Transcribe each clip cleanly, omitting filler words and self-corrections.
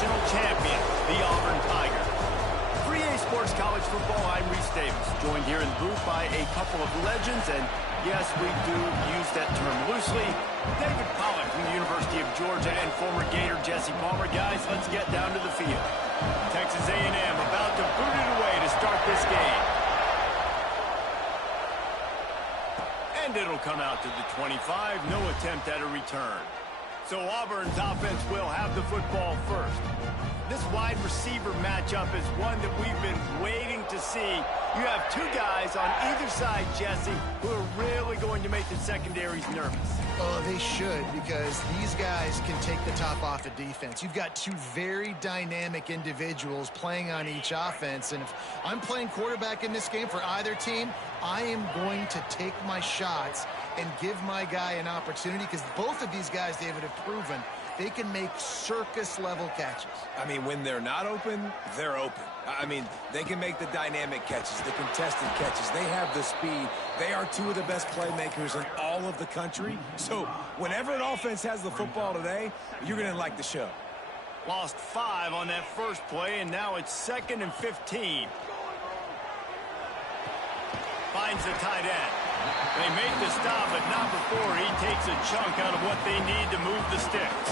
national champion, the Auburn Tigers. For EA Sports College Football, I'm Reese Davis, joined here in the booth by a couple of legends, and yes, we do use that term loosely. David Pollack from the University of Georgia and former Gator Jesse Palmer. Guys, let's get down to the field. Texas A&M about to boot it away to start this game. And it'll come out to the 25. No attempt at a return. So Auburn's offense will have the football first. This wide receiver matchup is one that we've been waiting to see. You have two guys on either side, Jesse, who are really going to make the secondaries nervous. Oh, they should, because these guys can take the top off of defense. You've got two very dynamic individuals playing on each offense, and if I'm playing quarterback in this game for either team, I am going to take my shots and give my guy an opportunity, because both of these guys, David, have proven they can make circus-level catches. I mean, when they're not open, they're open. I mean, they can make the dynamic catches, the contested catches. They have the speed. They are two of the best playmakers in all of the country. So whenever an offense has the football today, you're going to like the show. Lost 5 on that first play, and now it's 2nd and 15. Finds the tight end. They make the stop, but not before he takes a chunk out of what they need to move the sticks.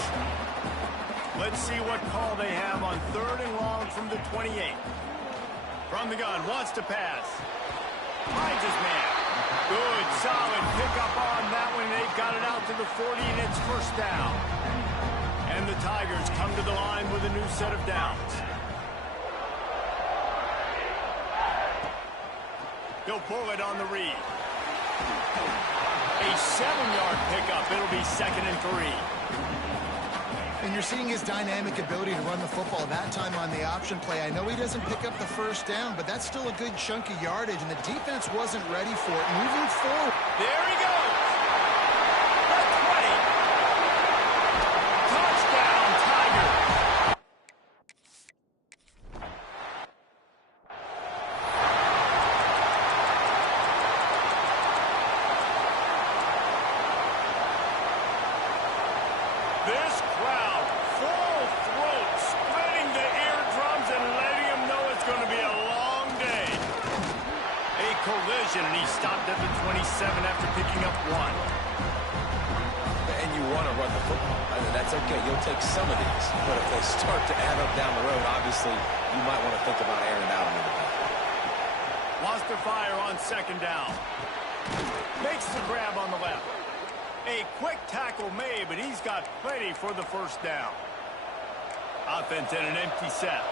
Let's see what call they have on 3rd and long from the 28. From the gun, wants to pass. Finds his man. Good, solid pickup on that one. They've got it out to the 40, and it's first down. And the Tigers come to the line with a new set of downs. He'll pull it on the read. A 7-yard pickup. It'll be 2nd and 3. And you're seeing his dynamic ability to run the football that time on the option play. I know he doesn't pick up the first down, but that's still a good chunk of yardage, and the defense wasn't ready for it. Moving forward. There he goes. The 20. Touchdown, Tigers. This crowd, full throat, spreading the eardrums and letting them know it's going to be a long day. A collision, and he stopped at the 27 after picking up 1. And you want to run the football. I mean, that's okay. You'll take some of these. But if they start to add up down the road, obviously, you might want to think about airing out a little bit. Lost to fire on 2nd down. Makes the grab on the left. A quick tackle made, but he's got plenty for the first down. Offense in an empty set.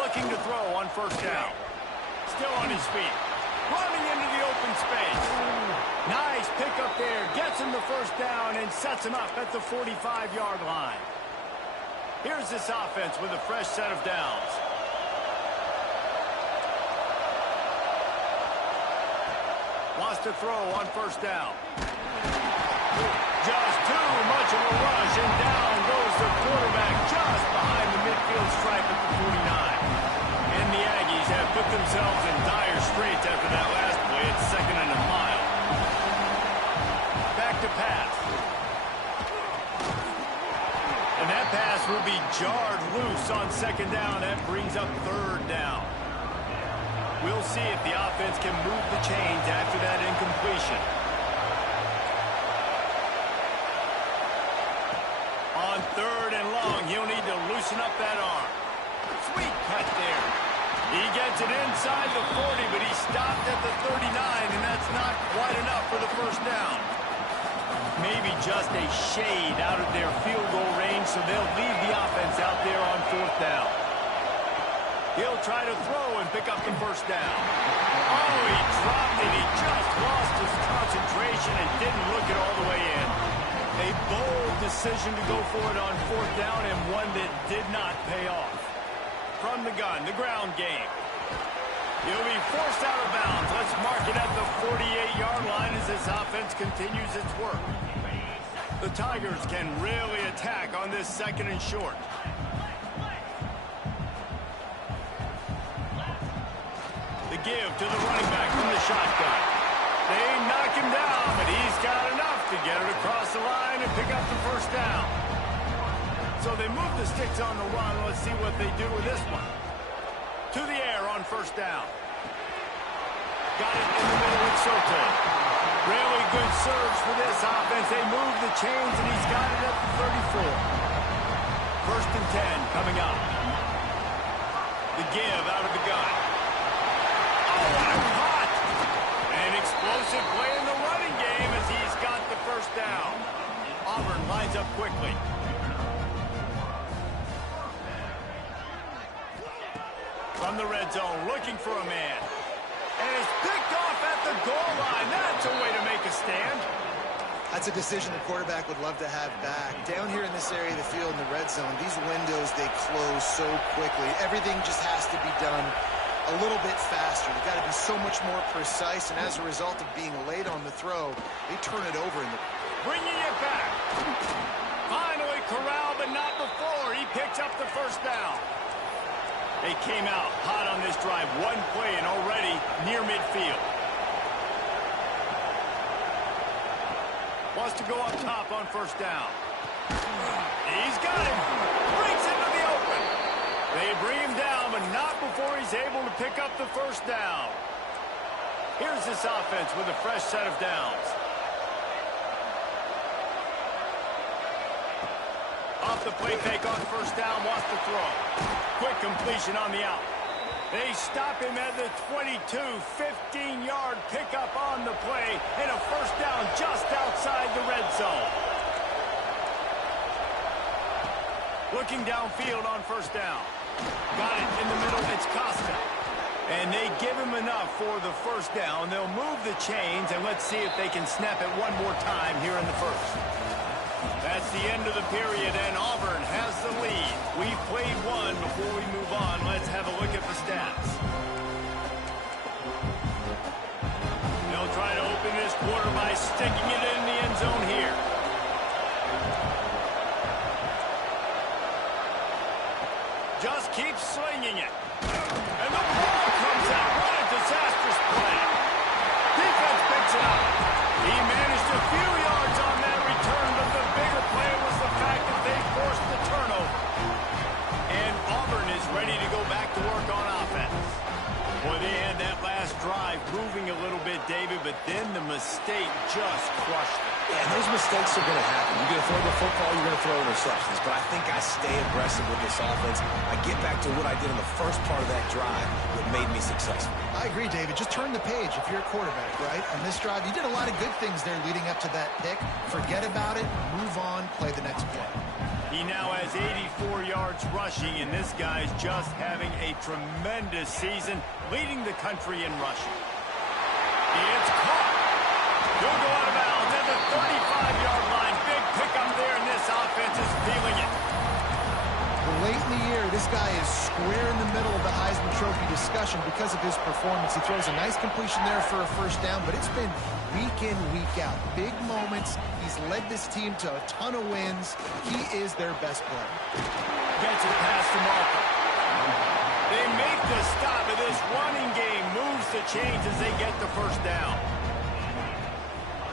Looking to throw on first down. Still on his feet. Running into the open space. Nice pickup there. Gets him the first down and sets him up at the 45-yard line. Here's this offense with a fresh set of downs. Wants to throw on first down. Just too much of a rush, and down goes the quarterback just behind the midfield stripe at the 49. And the Aggies have put themselves in dire straits after that last play. It's 2nd and a mile. Back to pass. And that pass will be jarred loose on 2nd down. That brings up 3rd down. We'll see if the offense can move the chains after that incompletion. On 3rd and long, he'll need to loosen up that arm. Sweet cut there. He gets it inside the 40, but he stopped at the 39, and that's not quite enough for the first down. Maybe just a shade out of their field goal range, so they'll leave the offense out there on 4th down. He'll try to throw and pick up the first down. Oh, he dropped it. He just lost his concentration and didn't look it all the way in. A bold decision to go for it on 4th down, and one that did not pay off. From the gun, the ground game. He'll be forced out of bounds. Let's mark it at the 48-yard line as this offense continues its work. The Tigers can really attack on this 2nd and short. The give to the running back from the shotgun. They knock him down, but he's got enough to get it across the line and pick up the first down. So they move the sticks on the run. Let's see what they do with this one. To the air on first down. Got it in the middle with Soto. Really good surge for this offense. They move the chains, and he's got it at the 34. First and 10 coming up. The give out of the gun. Oh, what a hot! An explosive play in the running game as he's got the first down. Auburn lines up quickly. From the red zone, looking for a man. And it's picked off at the goal line. That's a way to make a stand. That's a decision the quarterback would love to have back. Down here in this area of the field in the red zone, these windows, they close so quickly. Everything just has to be done a little bit faster. They've got to be so much more precise, and as a result of being late on the throw, they turn it over. Bringing it back. Finally corralled, but not before. He picks up the first down. They came out hot on this drive. One play and already near midfield. Wants to go up top on first down. He's got him. Breaks into the open. They bring him down, but not before he's able to pick up the first down. Here's this offense with a fresh set of downs. Off the play fake on first down, wants to throw. Quick completion on the out. They stop him at the 22, 15-yard pickup on the play, and a first down just outside the red zone. Looking downfield on first down. Got it in the middle, it's Costa. And they give him enough for the first down. They'll move the chains, and let's see if they can snap it one more time here in the first. That's the end of the period, and Auburn has the lead. We've played one. Before we move on, let's have a look at the stats. They'll try to open this quarter by sticking it in the end zone here. Just keep slinging it. And the ball comes out. What a disastrous play. Defense picks it up. He managed a few yards on that return, but the bigger play was the fact that they forced the turnover. And Auburn is ready to go back to work on offense. Boy, they had that last drive moving a little bit, David, but then the mistake just crushed them. Yeah, and those mistakes are going to happen. You're going to throw the football, you're going to throw interceptions. But I think I stay aggressive with this offense. I get back to what I did in the first part of that drive that made me successful. I agree, David. Just turn the page if you're a quarterback, right? On this drive, you did a lot of good things there leading up to that pick. Forget about it, move on, play the next play. He now has 84 yards rushing, and this guy's just having a tremendous season, leading the country in rushing. It's caught. He'll go out of bounds at the 35-yard line. Big pickup there, and this offense is feeling it. Late in the year, this guy is square in the middle of the Heisman Trophy discussion because of his performance. He throws a nice completion there for a first down, but it's been week in, week out. Big moments. He's led this team to a ton of wins. He is their best player. Gets it past the marker. They make the stop, and this running game moves the chains as they get the first down.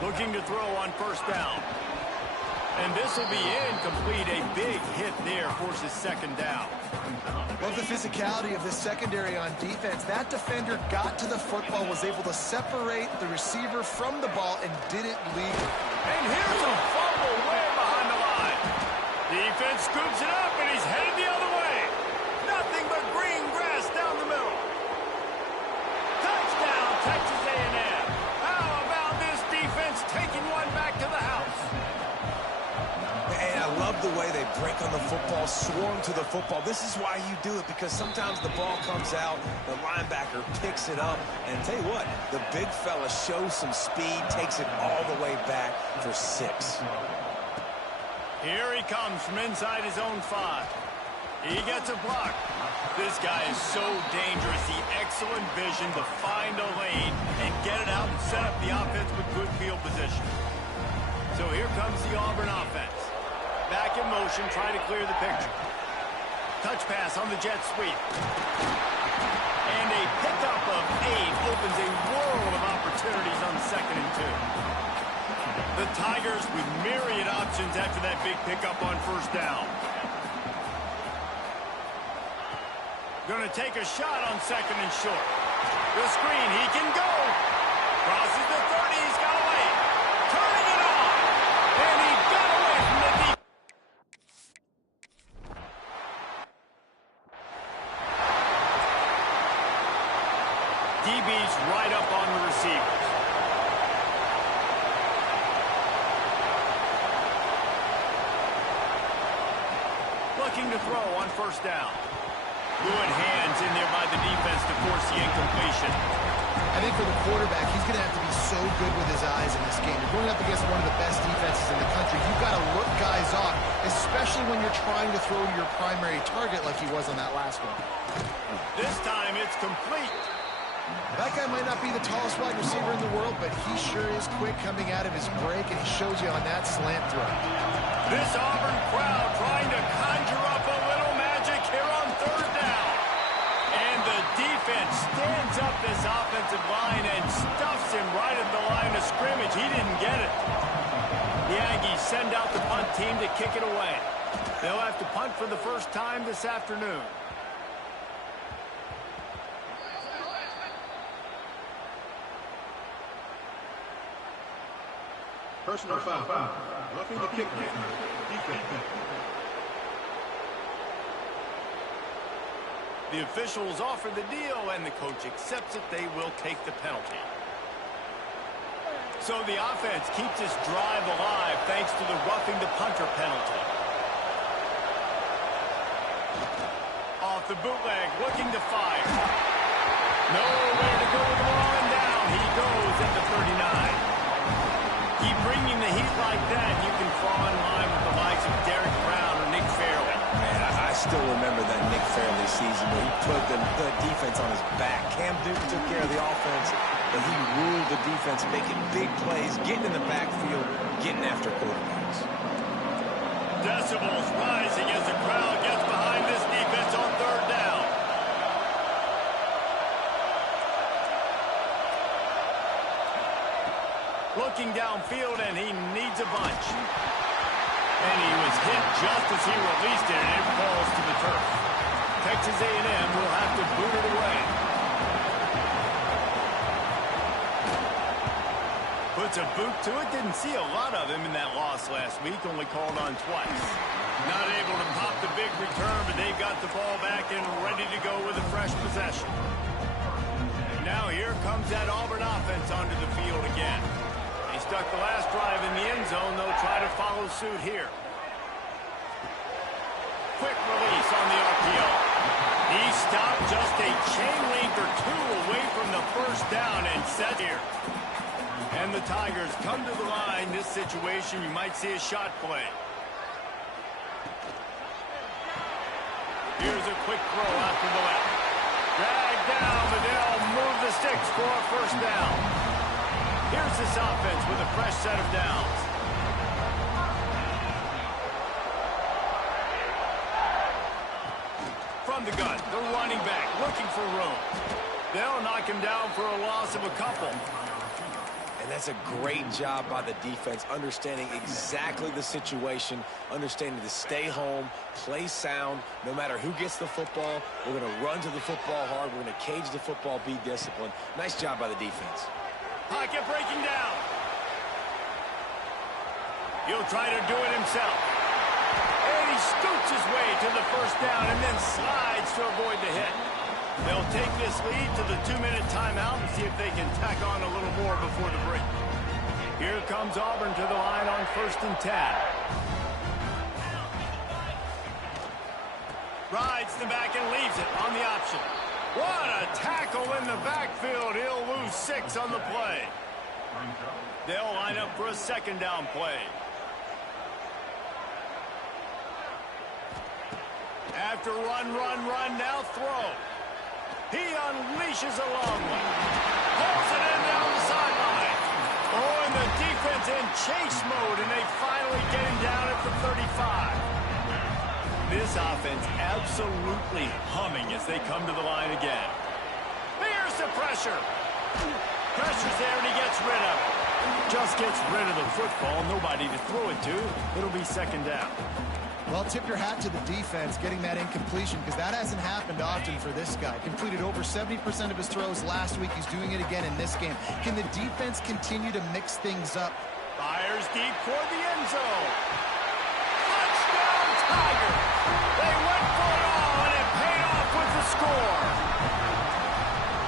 Looking to throw on first down. And this will be incomplete. A big hit there forces second down. Love the physicality of this secondary on defense. That defender got to the football, was able to separate the receiver from the ball, and didn't leave it. And here's a fumble way behind the line. Defense scoops it up, and he's headed the other way. Nothing but green grass down the middle. Touchdown, Texas A&M. How about this defense taking one back to the house? And I love the way they break on the football, swarm to the football. This is why you do it, because sometimes the ball comes out, the linebacker picks it up, and tell you what, the big fella shows some speed, takes it all the way back for 6. Here he comes from inside his own 5. He gets a block. This guy is so dangerous. The excellent vision to find a lane and get it out and set up the offense with good field position. So here comes the Auburn offense. Back in motion, trying to clear the picture. Touch pass on the jet sweep. And a pickup of 8 opens a world of opportunities on 2nd and 2. The Tigers with myriad options after that big pickup on first down. Going to take a shot on second and short. The screen, he can go. Crosses the 30, he's got away. Turning it on. And he got away from the defense. DB's right up on the receivers. Looking to throw on first down. Good hands in there by the defense to force the incompletion. I think for the quarterback, he's going to have to be so good with his eyes in this game. You're going up against one of the best defenses in the country. You've got to look guys off, especially when you're trying to throw to your primary target like he was on that last one. This time it's complete. That guy might not be the tallest wide receiver in the world, but he sure is quick coming out of his break, and he shows you on that slant throw. This Auburn crowd trying to conjure up a little magic here on third down. And the defense stands up this offensive line and stuffs him right at the line of scrimmage. He didn't get it. The Aggies send out the punt team to kick it away. They'll have to punt for the first time this afternoon. Personal foul. Roughing the kicker. Defense. The officials offer the deal, and the coach accepts it. They will take the penalty. So the offense keeps this drive alive thanks to the roughing the punter penalty. Off the bootleg, looking to fire. Nowhere to go with the ball, and down he goes at the 39. Keep bringing the heat like that, you can fall in line with the likes of Derek Brown or Nick Fairley. Man, I still remember that Nick Fairley season where he put the defense on his back. Cam Newton took care of the offense, but he ruled the defense, making big plays, getting in the backfield, getting after quarterbacks. Decibels rising as the crowd gets behind this defense on third down. Looking downfield, and he needs a bunch. And he was hit just as he released it, and it falls to the turf. Texas A&M will have to boot it away. Puts a boot to it. Didn't see a lot of him in that loss last week. Only called on twice. Not able to pop the big return, but they've got the ball back and ready to go with a fresh possession. Now here comes that Auburn offense onto the field again. They stuck the last drive in the end zone. They'll try to follow suit here. Quick release on the RPO. He stopped just a chain length or two away from the first down and set here. And the Tigers come to the line. This situation, you might see a shot play. Here's a quick throw out to the left. Dragged down, but they'll move the sticks for a first down. Here's this offense with a fresh set of downs. From the gun, the running back looking for room. They'll knock him down for a loss of a couple. And that's a great job by the defense, understanding exactly the situation, understanding to stay home, play sound. No matter who gets the football, we're going to run to the football hard. We're going to cage the football, be disciplined. Nice job by the defense. Pocket breaking down. He'll try to do it himself. And he scoots his way to the first down and then slides to avoid the hit. They'll take this lead to the 2-minute timeout and see if they can tack on a little more before the break. Here comes Auburn to the line on 1st and 10. Rides the back and leaves it on the option. What a tackle in the backfield. He'll lose 6 on the play. They'll line up for a second down play. After run, now throw. He unleashes a long one. Pulls it in down the sideline. Oh, and the defense in chase mode, and they finally get him down at the 35. This offense absolutely humming as they come to the line again. Here's the pressure. Pressure's there, and he gets rid of it. Just gets rid of the football. Nobody to throw it to. It'll be second down. Well, tip your hat to the defense getting that incompletion because that hasn't happened often for this guy. Completed over 70% of his throws last week. He's doing it again in this game. Can the defense continue to mix things up? Fires deep toward the end zone. Touchdown, Tigers! They went for it all, and it paid off with the score.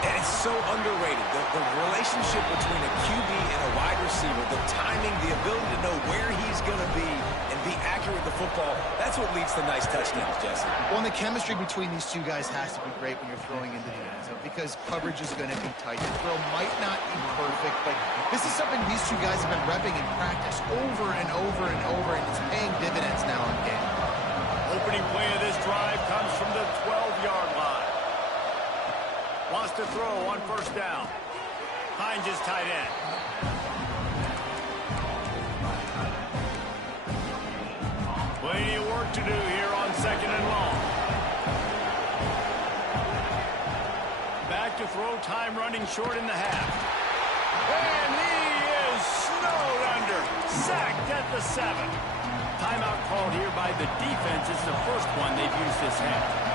And it's so underrated. The relationship between a QB and a wide receiver, the timing, the ability to know where he's going to be and be accurate with the football, that's what leads to nice touchdowns, Jesse. Well, and the chemistry between these two guys has to be great when you're throwing into the end zone because coverage is going to be tight. The throw might not be perfect, but this is something these two guys have been repping in practice over and over and over, and it's paying dividends now in game. Opening play of this drive comes from the 12-yard line. Wants to throw on first down. Hines is tight end. Plenty of work to do here on second and long. Back to throw, time running short in the half. And he is snowed under. Sacked at the 7. Timeout called here by the defense. It's the first one they've used this half.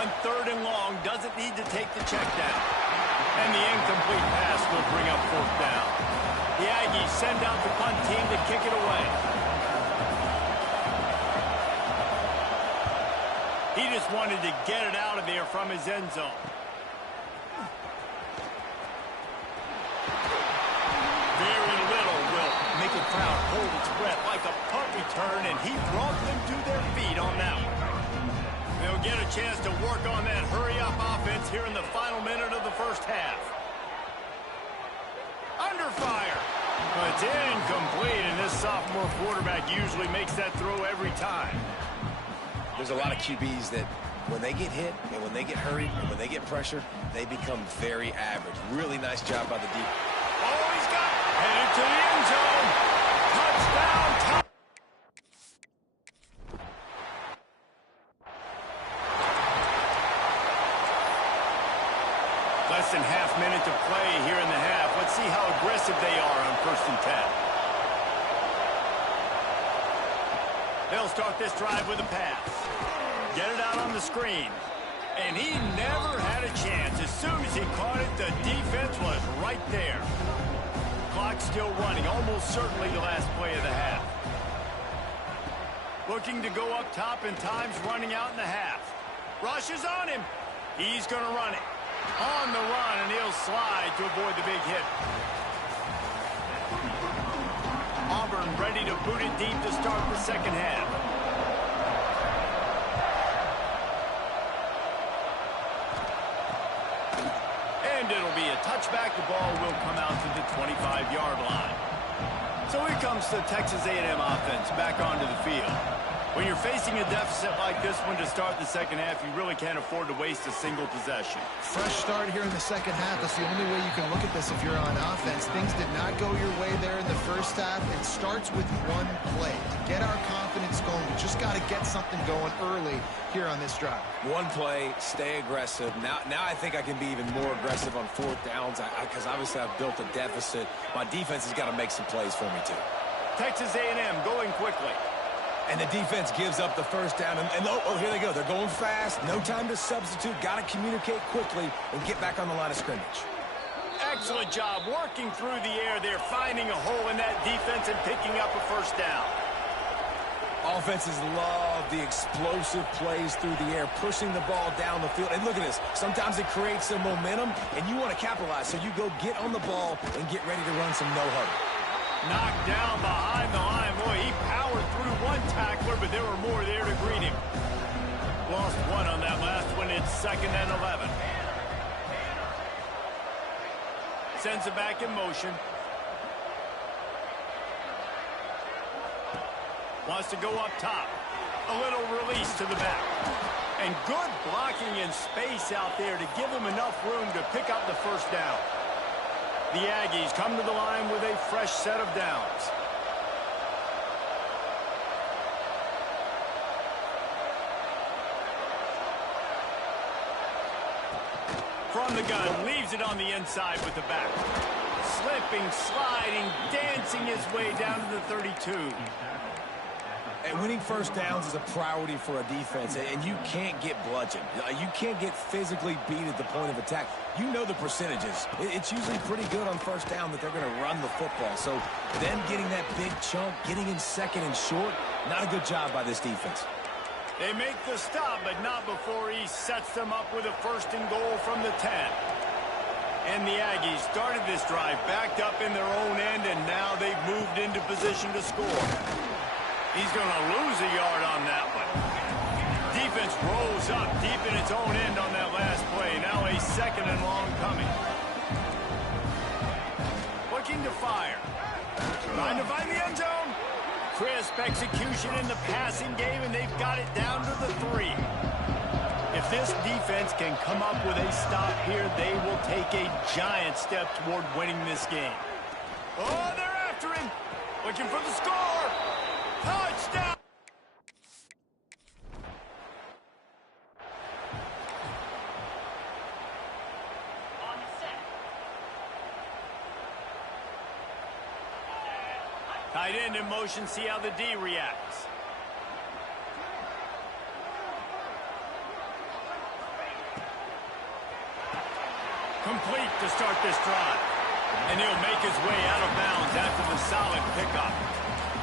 On third and long, doesn't need to take the check down. And the incomplete pass will bring up fourth down. The Aggies send out the punt team to kick it away. He just wanted to get it out of there from his end zone. Very little will make a crowd hold its breath like a punt return, and he brought them to their feet on that one. They'll get a chance to work on that hurry-up offense here in the final minute of the first half. Under fire. But it's incomplete, and this sophomore quarterback usually makes that throw every time. There's a lot of QBs that when they get hit and when they get hurried and when they get pressure, they become very average. Really nice job by the defense. Oh, he's got headed to the end zone. Touchdown. Less than half minute to play here in the half. Let's see how aggressive they are on 1st and 10. They'll start this drive with a pass. Get it out on the screen. And he never had a chance. As soon as he caught it, the defense was right there. Clock still running. Almost certainly the last play of the half. Looking to go up top, and time's running out in the half. Rush is on him. He's going to run it. On the run, and he'll slide to avoid the big hit. Auburn ready to boot it deep to start the second half. And it'll be a touchback. The ball will come out to the 25-yard line. So here comes the Texas A&M offense back onto the field. When you're facing a deficit like this one to start the second half, you really can't afford to waste a single possession. Fresh start here in the second half. That's the only way you can look at this if you're on offense. Things did not go your way there in the first half. It starts with one play. To get our confidence going, we just got to get something going early here on this drive. One play, stay aggressive. Now I think I can be even more aggressive on 4th downs because obviously I've built a deficit. My defense has got to make some plays for me too. Texas A&M going quickly. And the defense gives up the first down. And oh, here they go. They're going fast. No time to substitute. Got to communicate quickly and get back on the line of scrimmage. Excellent job working through the air there, finding a hole in that defense and picking up a first down. Offenses love the explosive plays through the air, pushing the ball down the field. And look at this. Sometimes it creates some momentum, and you want to capitalize. So you go get on the ball and get ready to run some no-huddle. Knocked down behind the line. Boy, he powered through one tackler, but there were more there to greet him. Lost one on that last one. It's 2nd and 11. Sends it back in motion. Wants to go up top. A little release to the back. And good blocking in space out there to give him enough room to pick up the first down. The Aggies come to the line with a fresh set of downs. From the gun, leaves it on the inside with the back. Slipping, sliding, dancing his way down to the 32. And winning first downs is a priority for a defense, and you can't get bludgeoned. You can't get physically beat at the point of attack. You know the percentages. It's usually pretty good on first down that they're going to run the football. So them getting that big chunk, getting in second and short, not a good job by this defense. They make the stop, but not before he sets them up with a first and goal from the 10. And the Aggies started this drive backed up in their own end, and now they've moved into position to score. He's going to lose a yard on that one. Defense rolls up deep in its own end on that last play. Now a second and long coming. Looking to fire. Trying to find the end zone. Crisp execution in the passing game, and they've got it down to the 3. If this defense can come up with a stop here, they will take a giant step toward winning this game. Oh, they're after him. Looking for the score. Touchdown! Tight end in motion, see how the D reacts. Complete to start this drive. And he'll make his way out of bounds after the solid pickup.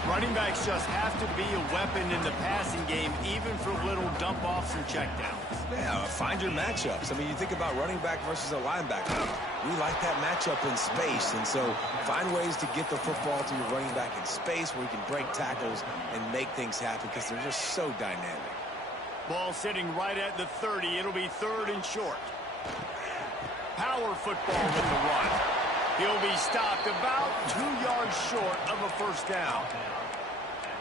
Running backs just have to be a weapon in the passing game, even for little dump-offs and checkdowns. Yeah, find your matchups. I mean, you think about running back versus a linebacker. We like that matchup in space, and so find ways to get the football to your running back in space where you can break tackles and make things happen because they're just so dynamic. Ball sitting right at the 30. It'll be third and short. Power football with the run. He'll be stopped about 2 yards short of a first down.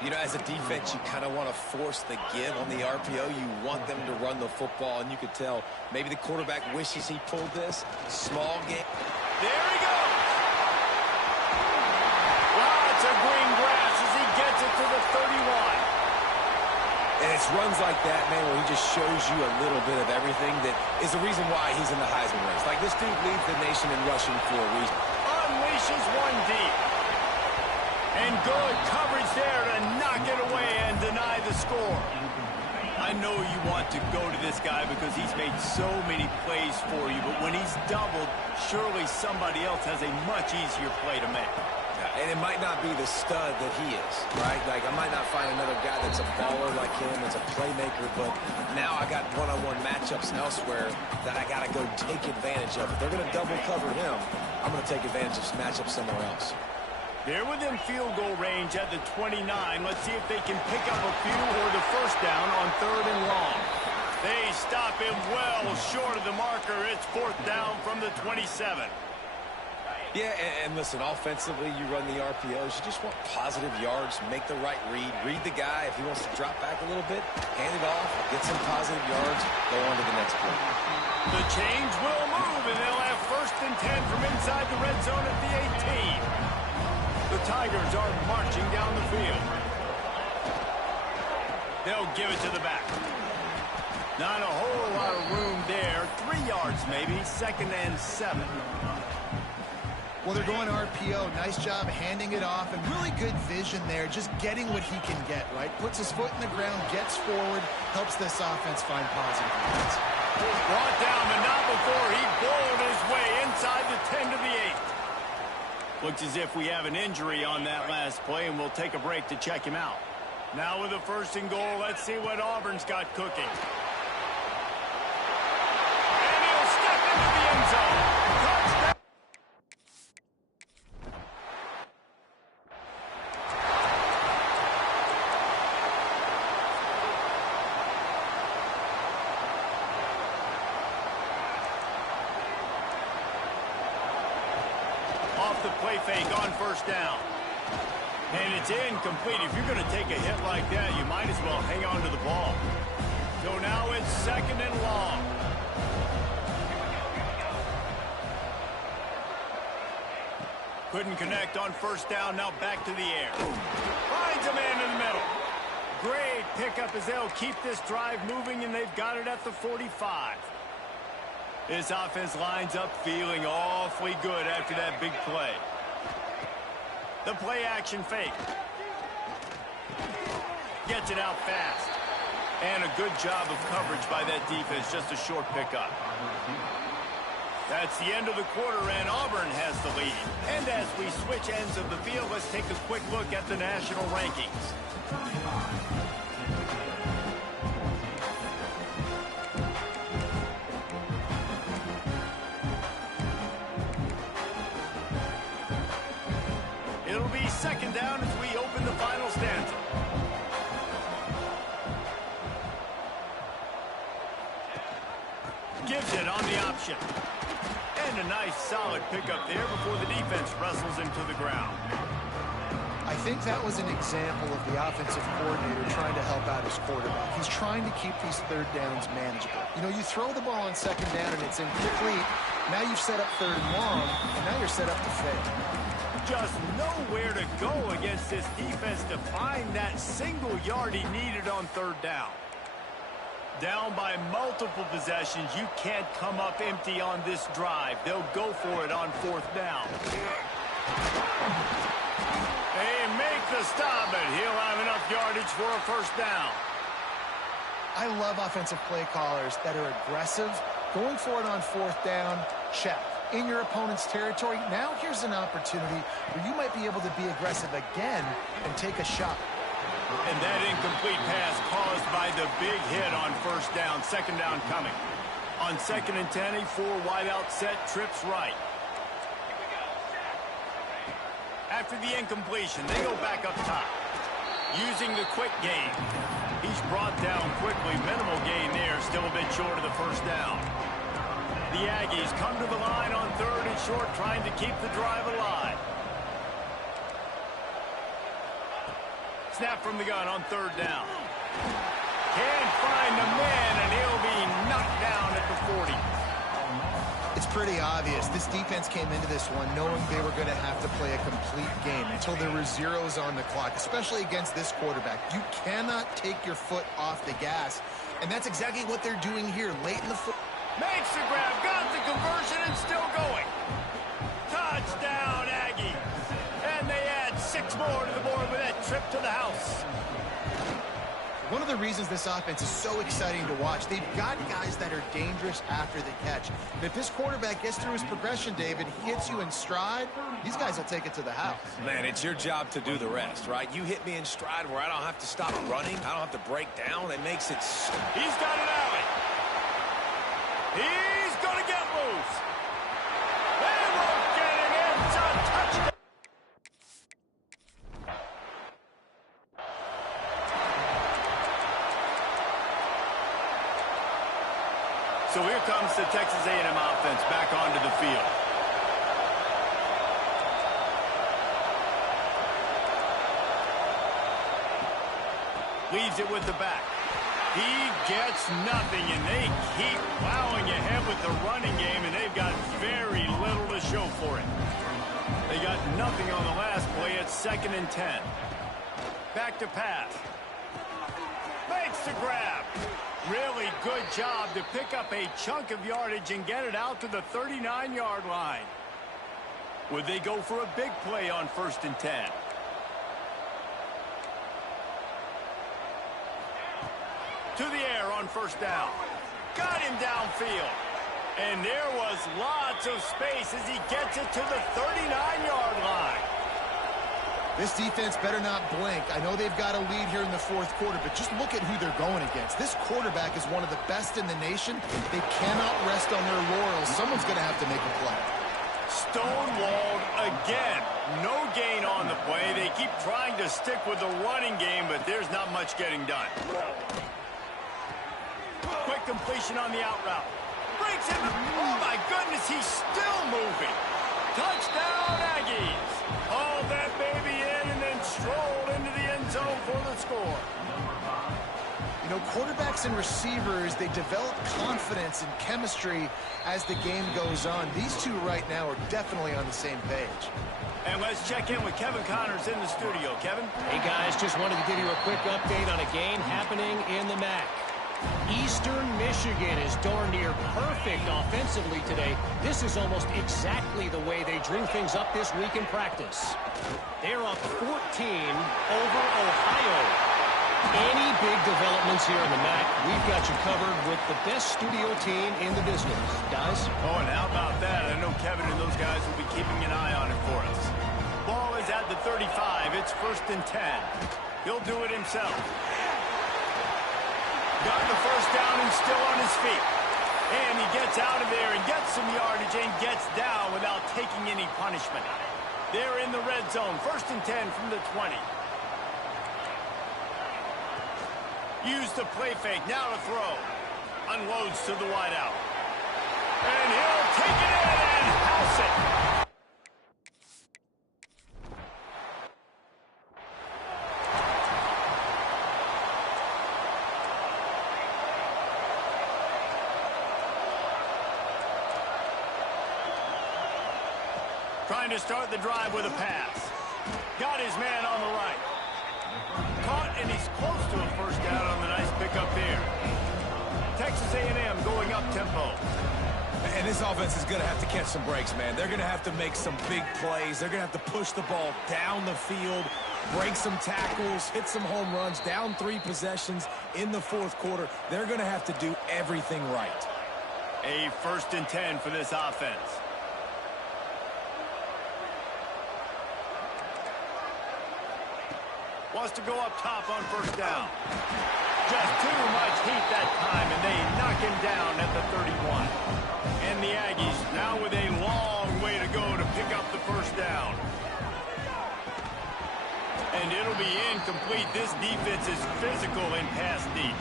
You know, as a defense, you kind of want to force the give on the RPO. You want them to run the football, and you could tell maybe the quarterback wishes he pulled this. Small game. There he goes. Lots of green grass as he gets it to the 31. And it's runs like that, man, where he just shows you a little bit of everything that is the reason why he's in the Heisman race. Like, this dude leads the nation in rushing for a reason. Unleashes one deep. And good coverage there to knock it away and deny the score. I know you want to go to this guy because he's made so many plays for you, but when he's doubled, surely somebody else has a much easier play to make. And it might not be the stud that he is, right? Like, I might not find another guy that's a baller like him, that's a playmaker, but now I got one-on-one matchups elsewhere that I got to go take advantage of. If they're going to double cover him, I'm going to take advantage of matchups somewhere else. They're within field goal range at the 29. Let's see if they can pick up a few or the first down on third and long. They stop him well short of the marker. It's fourth down from the 27. Yeah, and listen, offensively, you run the RPOs. You just want positive yards, make the right read, read the guy. If he wants to drop back a little bit, hand it off, get some positive yards, go on to the next play. The change will move, and they'll have first and 10 from inside the red zone at the 18. The Tigers are marching down the field. They'll give it to the back. Not a whole lot of room there. 3 yards maybe, second and 7. Well, they're going RPO. Nice job handing it off, and really good vision there, just getting what he can get, right? Puts his foot in the ground, gets forward, helps this offense find positive points. Brought down, but not before he bowled his way inside the 10 to the 8. Looks as if we have an injury on that last play, and we'll take a break to check him out. Now with a first and goal, let's see what Auburn's got cooking. And he'll step into the end zone. Touchdown. Off the play fake on first down. And it's incomplete. If you're going to take a hit like that, you might as well hang on to the ball. So now it's second and long. Couldn't connect on first down. Now back to the air. Finds a man in the middle. Great pickup as they'll keep this drive moving, and they've got it at the 45. This offense lines up feeling awfully good after that big play. The play action fake. Gets it out fast. And a good job of coverage by that defense. Just a short pickup. That's the end of the quarter, and Auburn has the lead. And as we switch ends of the field, let's take a quick look at the national rankings. It'll be second down as we open the final stanza. Gives it on the option. And a nice solid pickup there before the defense wrestles him to the ground. I think that was an example of the offensive coordinator trying to help out his quarterback. He's trying to keep these third downs manageable. You know, you throw the ball on second down and it's incomplete. Now you've set up third and long, and now you're set up to fail. Just nowhere to go against this defense to find that single yard he needed on third down. Down by multiple possessions, you can't come up empty on this drive. They'll go for it on fourth down. They make the stop, but he'll have enough yardage for a first down. I love offensive play callers that are aggressive. Going for it on fourth down, check. In your opponent's territory, now here's an opportunity where you might be able to be aggressive again and take a shot. And that incomplete pass caused by the big hit on first down. Second down coming. On 2nd and 10, a 4-wide-out set, trips right. After the incompletion, they go back up top. Using the quick game. He's brought down quickly. Minimal gain there. Still a bit short of the first down. The Aggies come to the line on 3rd and short, trying to keep the drive alive. Snap from the gun on 3rd down. Can't find the man, and he'll be knocked down at the 40. It's pretty obvious. This defense came into this one knowing they were going to have to play a complete game until there were zeros on the clock, especially against this quarterback. You cannot take your foot off the gas, and that's exactly what they're doing here late in the foot. Makes the grab, got the conversion, and still going. Touchdown, Aggie. And they add 6 more to the board with that trip to the house. One of the reasons this offense is so exciting to watch, they've got guys that are dangerous after the catch. And if this quarterback gets through his progression, David, he hits you in stride, these guys will take it to the house. Man, it's your job to do the rest, right? You hit me in stride where I don't have to stop running. I don't have to break down. It makes it... He's got an alley. He's going to get loose. They won't get it in. It's a touchdown. So here comes the Texas A&M offense back onto the field. Leaves it with the back. He gets nothing, and they keep plowing ahead with the running game, and they've got very little to show for it. They got nothing on the last play. It's 2nd and 10. Back to pass. Makes the grab. Really good job to pick up a chunk of yardage and get it out to the 39-yard line. Would they go for a big play on 1st and 10? To the air on 1st down. Got him downfield. And there was lots of space as he gets it to the 39-yard line. This defense better not blink. I know they've got a lead here in the 4th quarter, but just look at who they're going against. This quarterback is one of the best in the nation. They cannot rest on their laurels. Someone's going to have to make a play. Stonewalled again. No gain on the play. They keep trying to stick with the running game, but there's not much getting done. Quick completion on the out route. Breaks him. Oh, my goodness, he's still moving. Touchdown, Aggies. Hauled that baby in and then strolled into the end zone for the score. You know, quarterbacks and receivers, they develop confidence and chemistry as the game goes on. These two right now are definitely on the same page. And let's check in with Kevin Connors in the studio. Kevin? Hey, guys, just wanted to give you a quick update on a game happening in the MAC. Eastern Michigan is darn near perfect offensively today. This is almost exactly the way they drew things up this week in practice. They're up 14 over Ohio. Any big developments here in the MAC, we've got you covered with the best studio team in the business. Guys? Oh, and how about that? I know Kevin and those guys will be keeping an eye on it for us. Ball is at the 35. It's 1st and 10. He'll do it himself. Got the first down and still on his feet. And he gets out of there and gets some yardage and gets down without taking any punishment. They're in the red zone. 1st and 10 from the 20. Use the play fake. Now to throw. Unloads to the wideout. And he'll take it in and house it. Trying to start the drive with a pass. Got his man on the right. Caught, and he's close to a first down on the nice pickup there. Texas A&M going up tempo. And this offense is going to have to catch some breaks, man. They're going to have to make some big plays. They're going to have to push the ball down the field, break some tackles, hit some home runs, down 3 possessions in the 4th quarter. They're going to have to do everything right. A 1st and 10 for this offense. Wants to go up top on 1st down. Just too much heat that time, and they knock him down at the 31. And the Aggies now with a long way to go to pick up the 1st down. And it'll be incomplete. This defense is physical and pass deep.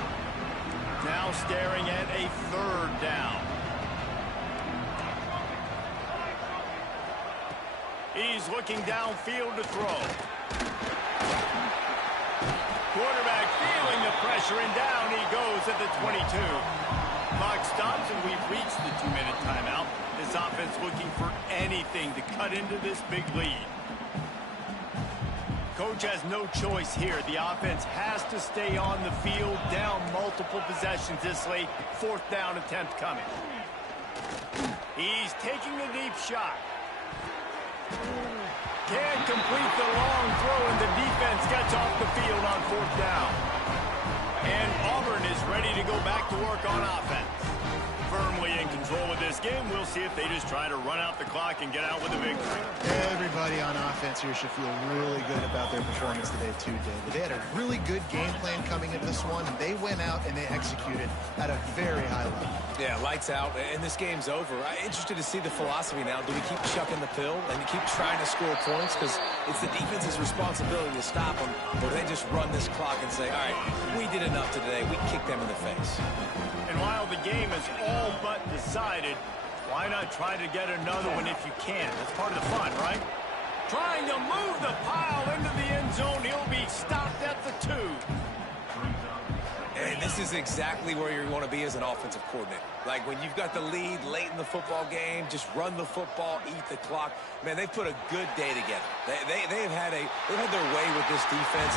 Now staring at a 3rd down. He's looking downfield to throw. Quarterback feeling the pressure, and down he goes at the 22. Clock stops, and we've reached the 2-minute timeout. This offense looking for anything to cut into this big lead. Coach has no choice here. The offense has to stay on the field, down multiple possessions this late. 4th down attempt coming. He's taking a deep shot. Can't complete the long throw, and the defense gets off the field on 4th down. And Auburn is ready to go back to work on offense. Firmly in control of this game. We'll see if they just try to run out the clock and get out with a victory. Everybody on offense here should feel really good about their performance today, too, David. They had a really good game plan coming into this one, and they went out and they executed at a very high level. Yeah, lights out, and this game's over. I'm interested to see the philosophy now. Do we keep chucking the pill and keep trying to score points? Because it's the defense's responsibility to stop them, or they just run this clock and say, all right, we did enough today. We kicked them in the face. And while the game is all but decided, why not try to get another one if you can? That's part of the fun, right? Trying to move the pile into the end zone. He'll be stopped at the 2. And this is exactly where you want to be as an offensive coordinator. Like when you've got the lead late in the football game, just run the football, eat the clock. Man, they've put a good day together. They've had their way with this defense.